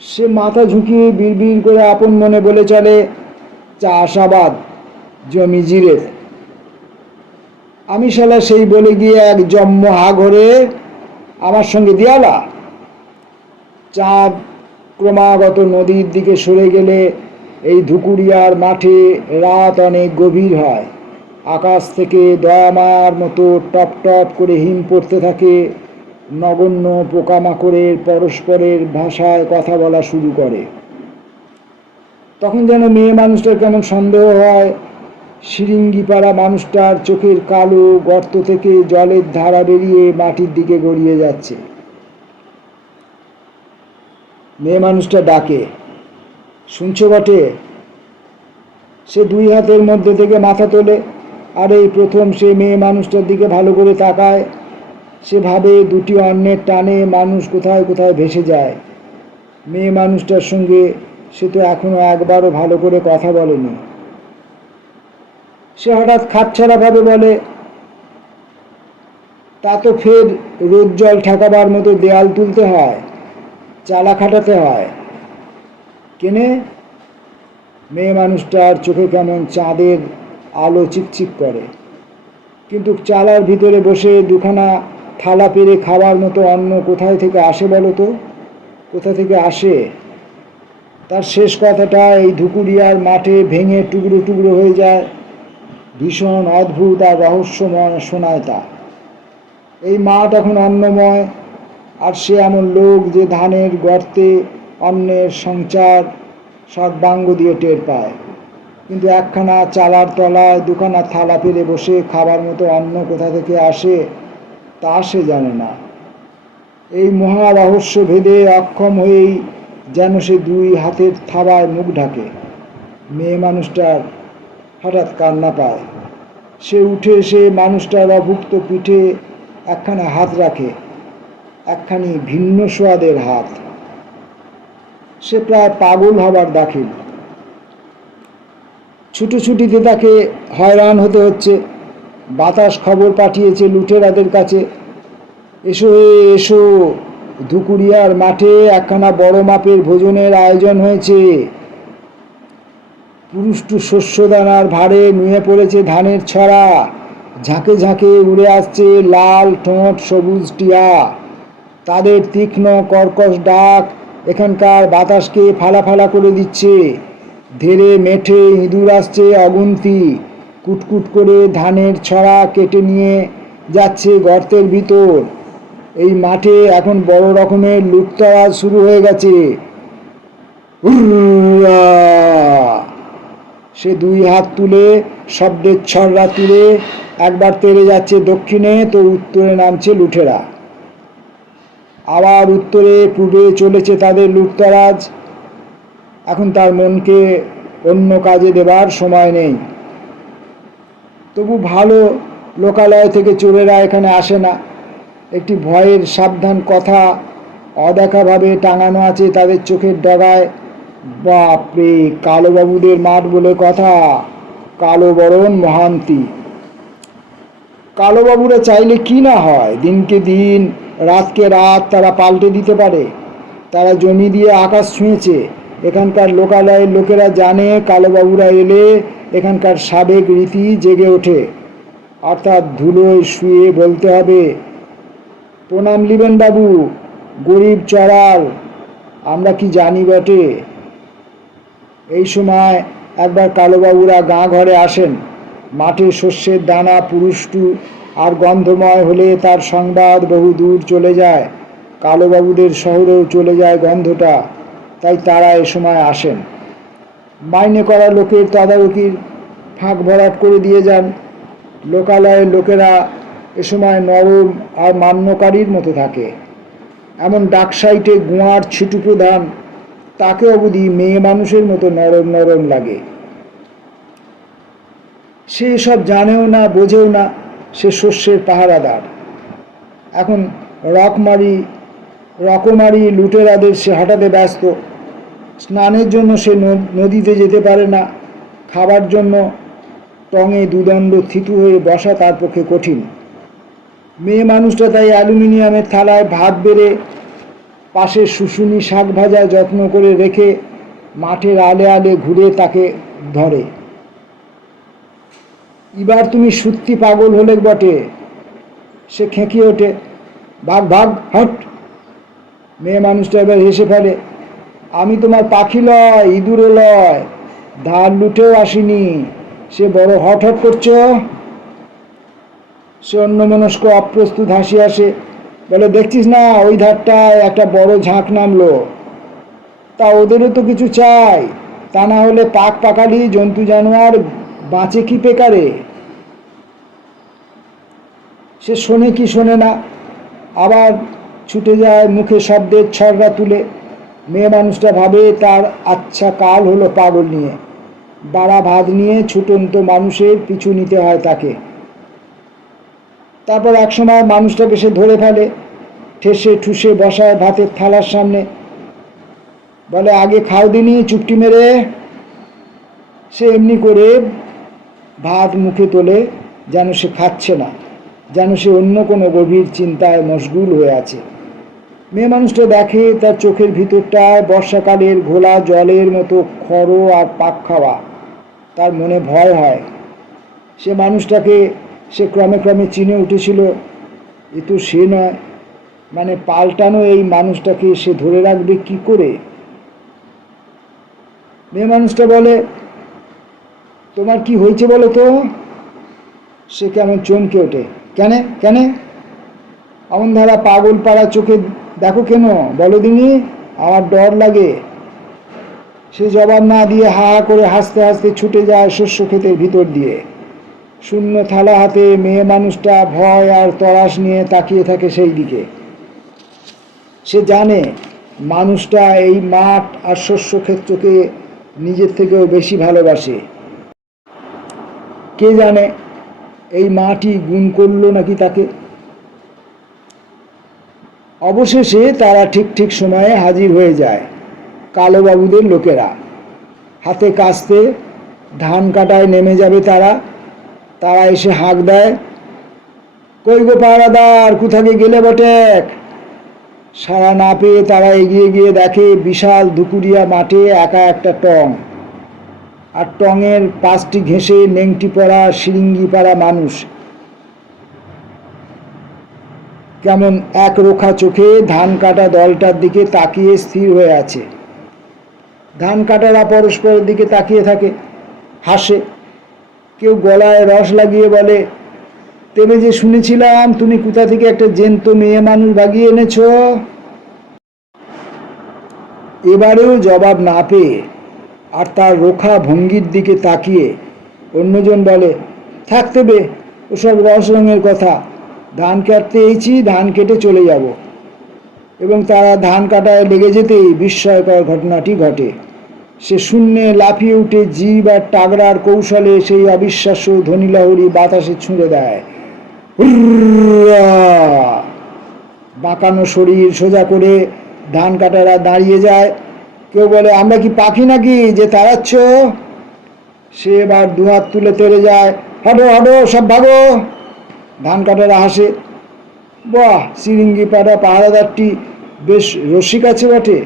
সে মাথা ঝুঁকিয়ে বিড়বিড় করে আপন মনে বলে চলে, চাষাবাদ, জমি জিরে। আমি শালা সেই বলে গিয়ে এক জম্ম হাঘরে আমার সঙ্গে দিয়ালা। চাঁদ ক্রমাগত নদীর দিকে সরে গেলে এই ধুকুরিয়ার মাঠে রাত অনেক গভীর হয়। আকাশ থেকে দয়ামায়ার মতো টপ টপ করে হিম পড়তে থাকে। নগণ্য পোকামাকড়ের পরস্পরের ভাষায় কথা বলা শুরু করে। তখন যেন মেয়ে মানুষটার কেমন সন্দেহ হয়। শিরিঙ্গিপাড়া মানুষটার চোখের কালো গর্ত থেকে জলের ধারা বেরিয়ে মাটির দিকে গড়িয়ে যাচ্ছে। মেয়ে মানুষটা ডাকে, শুনছো বটে? সে দুই হাতের মধ্যে থেকে মাথা তোলে, আর এই প্রথম সে মেয়ে মানুষটার দিকে ভালো করে তাকায়। সে ভাবে দুটি অন্যের টানে মানুষ কোথায় কোথায় ভেসে যায়। মেয়ে মানুষটার সঙ্গে সে তো এখনো একবারও ভালো করে কথা বলেনি। সে হঠাৎ খাপছাড়াভাবে বলে, তা তো ফের রোদ জল ঠেকাবার মতো দেয়াল তুলতে হয়, চালা খাটাতে হয়। কেনে? মেয়ে মানুষটার চোখে কেমন চাঁদের আলো চিকচিক করে। কিন্তু চালার ভিতরে বসে দুখানা থালা পেরে খাওয়ার মতো অন্ন কোথায় থেকে আসে বলো তো? কোথা থেকে আসে? তার শেষ কথাটা এই ধুকুরিয়ার মাঠে ভেঙে টুকরো টুকরো হয়ে যায়। ভীষণ অদ্ভুত আর রহস্যময় শোনায় তা। এই মাঠ এখন অন্নময়, আর সে এমন লোক যে ধানের গর্তে অন্নের সঞ্চার সর্বাঙ্গ দিয়ে টের পায়, কিন্তু একখানা চালার তলায় দুখানা থালা পেরে বসে খাবার মতো অন্ন কোথা থেকে আসে তা সে জানে না। এই মহা রহস্য ভেদে অক্ষম হয়েই যেন সে দুই হাতের থাবায় মুখ ঢাকে। মেয়ে মানুষটার হঠাৎ কান্না পায়। সে উঠে এসে মানুষটার অভুক্ত পিঠে একখানা হাত রাখে, একখানি ভিন্ন সোয়াদের হাত। সে প্রায় পাগল হবার দাখিল। ছুটোছুটিতে তাকে হয়রান হতে হচ্ছে। বাতাস খবর পাঠিয়েছে লুটেরাদের কাছে, এসো এসো, ধুকুরিয়ার মাঠে একখানা বড় মাপের ভোজনের আয়োজন হয়েছে। পুরুষ্টু শস্যদানার ভারে নুয়ে পড়েছে ধানের ছড়া, ঝাঁকে ঝাঁকে উড়ে আসছে লাল ঠোঁট সবুজ টিয়া। তাদের তীক্ষ্ণ কর্কশ ডাক এখানকার বাতাসকে ফালা ফালা করে দিচ্ছে। ধেড়ে মেঠে ইঁদুর আসছে অগুন্তি, কুটকুট করে ধানের ছড়া কেটে নিয়ে যাচ্ছে গর্তের ভিতর। এই মাঠে এখন বড় রকমের লুটতরাজ শুরু হয়ে গেছে। সে দুই হাত তুলে শব্দের ছড়া তুলে একবার তেড়ে যাচ্ছে দক্ষিণে, তো উত্তরে নামছে লুঠেরা। আবার উত্তরে পূর্বে চলেছে তাদের লুটতরাজ। এখন তার মনকে অন্য কাজে দেবার সময় নেই। তবু ভালো, লোকালয় থেকে চোরেরা এখানে আসে না। একটি ভয়ের সাবধান কথা অদেখাভাবে টাঙানো আছে তাদের চোখের ডগায়। বাপরে, কালোবাবুদের মাঠ বলে কথা, কালো বরণ মহান্তি। কালোবাবুরা চাইলে কি না হয়, দিনকে দিন রাতকে রাত তারা পাল্টে দিতে পারে। তারা জমি দিয়ে আকাশ ছুঁয়েছে। এখানকার লোকালয়ের লোকেরা জানে কালোবাবুরা এলে এখানকার সাবেক রীতি জেগে ওঠে। অর্থাৎ ধুলোয় শুয়ে বলতে হবে, প্রণাম লিবেন বাবু, গরিব চড়াল, আমরা কি জানি বটে। এই সময় একবার কালোবাবুরা গাঁ ঘরে আসেন। মাঠে শস্যের দানা পুরুষ্টু আর গন্ধময় হলে তার সংবাদ বহু দূর চলে যায়। কালোবাবুদের শহরেও চলে যায় গন্ধটা, তাই তারা এ সময় আসেন। মাইনে করা লোকের তদারকির ফাঁক ভরাট করে দিয়ে যান। লোকালয়ের লোকেরা এ সময় নরম আর মান্যকারীর মতো থাকে। এমন ডাকসাইটে গুঁয়ার ছিটু প্রধান, তাকে অবধি মেয়ে মানুষের মতো নরম নরম লাগে। সে সব জানেও না, বোঝেও না। সে শস্যের পাহারাদার। এখন রকমারি লুটেরাদের সে হঠাতে ব্যস্ত। স্নানের জন্য সে নদীতে যেতে পারে না। খাবার জন্য টঙে দুদণ্ড থিতু হয়ে বসা তার পক্ষে কঠিন। মেয়ে মানুষটা তাই অ্যালুমিনিয়ামের থালায় ভাত বেড়ে পাশে শুশুনি শাক ভাজা যত্ন করে রেখে মাঠের আলে আলে ঘুরে তাকে ধরে। এবার তুমি সত্যি পাগল হলে বটে। সে খেঁকিয়ে ওঠে, ভাগ ভাগ হট। মেয়ে মানুষটা এবার হেসে ফেলে, আমি তোমার পাখি লয়, ইঁদুরও লয়, ধার লুটেও আসিনি। সে বড় হট হট করছো। সে অন্যমনস্ক অপ্রস্তুত হাসি আসে, বলে, দেখছিস না ওই ধারটায় একটা বড় ঝাঁক নামলো। তা ওদেরও তো কিছু চাই, তা না হলে পাক পাকালি জন্তু জানোয়ার বাঁচে কি পেকারে। সে শোনে কি শোনে না, আবার ছুটে যায় মুখে শব্দের ছড়া তুলে। মেয়ে মানুষটা ভাবে তার আচ্ছা কাল হলো পাগল নিয়ে। বাড়া ভাত নিয়ে ছুটন্ত মানুষের পিছু নিতে হয় তাকে। তারপর একসময় মানুষটাকে সে ধরে ফেলে, ঠেসে ঠুসে বসায় ভাতের থালার সামনে, বলে, আগে খাও দিনি চুপটি মেরে। সে এমনি করে ভাত মুখে তোলে, যেন সে খাচ্ছে না, যেন সে অন্য কোনো গভীর চিন্তায় মশগুল হয়ে আছে। মেয়ে মানুষটা দেখে তার চোখের ভিতরটায় বর্ষাকালের ঘোলা জলের মতো খড়ো আর পাক খাওয়া। তার মনে ভয় হয়। সে মানুষটাকে সে ক্রমে ক্রমে চিনে উঠেছিল। এ তো সে নয়, মানে পাল্টানো এই মানুষটাকে সে ধরে রাখবে কি করে। মেয়ে মানুষটা বলে, তোমার কি হয়েছে বলো তো? সে কেমন চমকে ওঠে। কেন কেন? অমন ধারা পাগল পাড়া চোখে দেখো কেন? বলো দিনি, আমার ডর লাগে। সে জবাব না দিয়ে হা হা করে হাসতে হাসতে ছুটে যায় শস্য ক্ষেতের ভিতর দিয়ে। শূন্য থালা হাতে মেয়ে মানুষটা ভয় আর তরাস নিয়ে তাকিয়ে থাকে সেই দিকে। সে জানে মানুষটা এই মাঠ আর শস্য ক্ষেত্রকে নিজের থেকেও বেশি ভালোবাসে। কে জানে এই মাটি গুণ করলো নাকি তাকে। অবশেষে তারা ঠিক ঠিক সময়ে হাজির হয়ে যায়, কালোবাবুদের লোকেরা। হাতে কাস্তে ধান কাটায় নেমে যাবে তারা। তারা এসে হাঁক দেয়, কই গো পাহারাদার, কোথাকে গেলে বটেক? সাড়া না পেয়ে তারা এগিয়ে গিয়ে দেখে বিশাল ধুকুরিয়া মাঠে একা একটা টং, আর টঙের পাঁচটি ঘেঁষে নেংটি পড়া শিরিঙ্গি পাড়া মানুষ কেমন এক রোখা চোখে ধান কাটা দলটার দিকে তাকিয়ে স্থির হয়ে আছে। ধান কাটারা পরস্পরের দিকে তাকিয়ে থাকে, হাসে। কেউ গলায় রস লাগিয়ে বলে, তেমনি যে শুনেছিলাম তুমি কোথা থেকে একটা জ্যান্ত মেয়ে মানুষ বাগিয়ে এনেছ। এবারেও জবাব না পেয়ে আর তার রোখা ভঙ্গির দিকে তাকিয়ে অন্যজন বলে, থাকতে বে, ওসব রস রঙের কথা। ধান কাটতে এইছি, ধান কেটে চলে যাব। এবং তারা ধান কাটায় লেগে যেতেই বিস্ময়কর ঘটনাটি ঘটে। সে শূন্যে লাফিয়ে উঠে জীব আর টাগরার কৌশলে সেই অবিশ্বাস্য ধ্বনিলহরী বাতাসে ছুঁড়ে দেয়। বাঁকানো শরীর সোজা করে ধান কাটারা দাঁড়িয়ে যায়। কেউ বলে, আমরা কি পাখি নাকি যে তাড়াচ্ছ? সে এবার দুহাত তুলে তেড়ে যায়, হটো হটো, সব ভাগো। ধান কাটারা হাসে, বাহ, শিরিঙ্গি পাড়া পাহারাদারটি বেশ রসিক আছে বটে।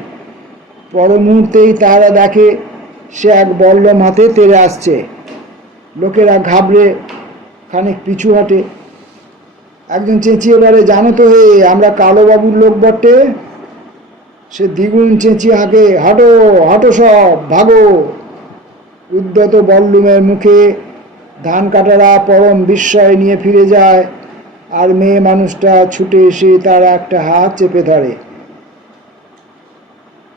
পর মুহূর্তেই তাহারা দেখে সে এক বল্লম হাতে তেড়ে আসছে। লোকেরা ঘাবড়ে খানিক পিছু হটে। একজন চেঁচিয়ে বলে, জানো তো হে, আমরা কালোবাবুর লোক বটে। সে দ্বিগুণ চেঁচিয়ে হাঁকে, হাঁটো হাঁটো, সব ভাগো। উদ্যত বল্লুমের মুখে ধান কাটারা পরম বিস্ময় নিয়ে ফিরে যায়, আর মেয়ে মানুষটা ছুটে এসে তার একটা হাত চেপে ধরে।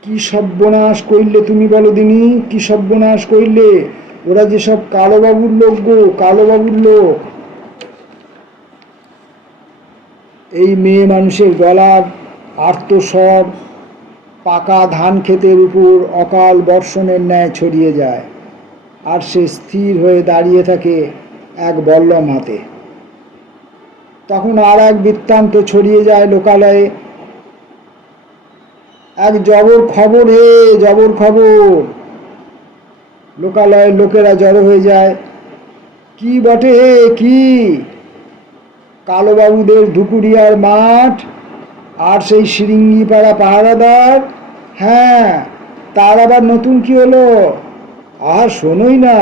কি সর্বনাশ কইলে তুমি বলো দিনি, কি সর্বনাশ কইলে? ওরা যে সব কালোবাবুর লোক গো, কালোবাবুর লোক। এই মেয়ে মানুষের গলার আর্তস্বর পাকা ধান ক্ষেতের উপর অকাল বর্ষণের ন্যায় ছড়িয়ে যায়, আর সে স্থির হয়ে দাঁড়িয়ে থাকে এক বল্লম হাতে। তখন আর এক বৃত্তান্ত ছড়িয়ে যায় লোকালয়ে। এক জবর খবর হে, জবর খবর। লোকালয়ের লোকেরা জড়ো হয়ে যায়। কি বটে হে, কি? কালোবাবুদের ধুকুরিয়ার মাঠ আর সেই শিরিঙ্গি পাড়া পাহারাদার? হ্যাঁ, তার আবার নতুন কি হলো? আর শোনোই না,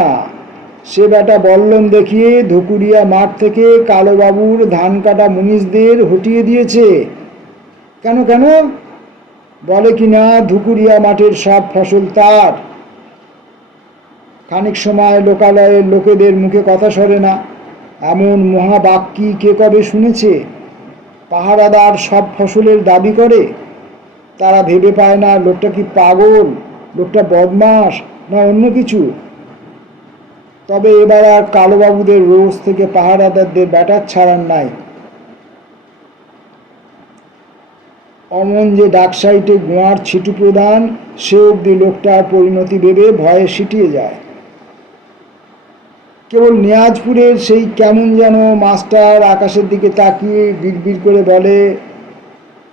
সে বেটা বল্লম দেখিয়ে ধুকুরিয়া মাঠ থেকে কালোবাবুর ধান কাটা মুনিশদের হটিয়ে দিয়েছে। কেন কেন? বলে কিনা ধুকুরিয়া মাঠের সব ফসল তার। খানিক সময় লোকালয়ের লোকেদের মুখে কথা সরে না। এমন মহাবাক্যি কে কবে শুনেছে? পাহারাদার সব ফসলের দাবি করে। তারা ভেবে পায় না লোকটা কি পাগল, লোকটা বদমাস, না অন্য কিছু। তবে এবার আর কালোবাবুদের রোজ থেকে পাহারাদারদের ব্যাটার ছাড়ার নাই। অমন যে ডাকসাইটে গোয়ার ছিটু প্রধান, সে অবধি লোকটার পরিণতি ভেবে ভয়ে সিটিয়ে যায়। কেবল নিয়াজপুরের সেই কেমন যেন মাস্টার আকাশের দিকে তাকিয়ে বিড়বিড় করে বলে,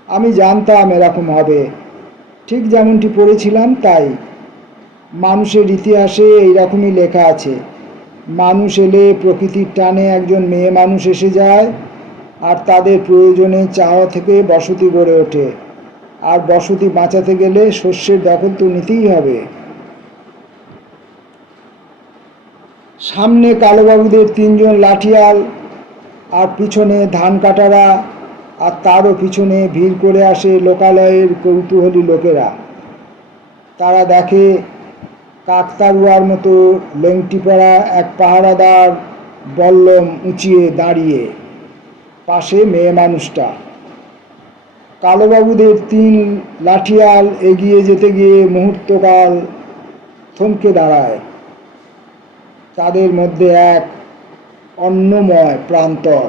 আমি জানতাম এরকম হবে, ঠিক যেমনটি পড়েছিলাম তাই। মানুষের ইতিহাসে এইরকমই লেখা আছে, মানুষ এলে প্রকৃতির টানে একজন মেয়ে মানুষ এসে যায়, আর তাদের প্রয়োজনে চাওয়া থেকে বসতি গড়ে ওঠে। আর বসতি বাঁচাতে গেলে শস্যের দখল তো নিতেই হবে। সামনে কালোবাবুদের তিনজন লাঠিয়াল, আর পিছনে ধান কাটারা, আর তারও পিছনে ভিড় করে আসে লোকালয়ের কৌতূহলী লোকেরা। তারা দেখে কাকতাড়ুয়ার মতো লেংটি পরা এক পাহারাদার বল্লম উঁচিয়ে দাঁড়িয়ে, পাশে মেয়ে মানুষটা। কালোবাবুদের 3 লাঠিয়াল এগিয়ে যেতে গিয়ে মুহূর্তকাল থমকে দাঁড়ায়। তাদের মধ্যে এক অন্নময় প্রান্তর।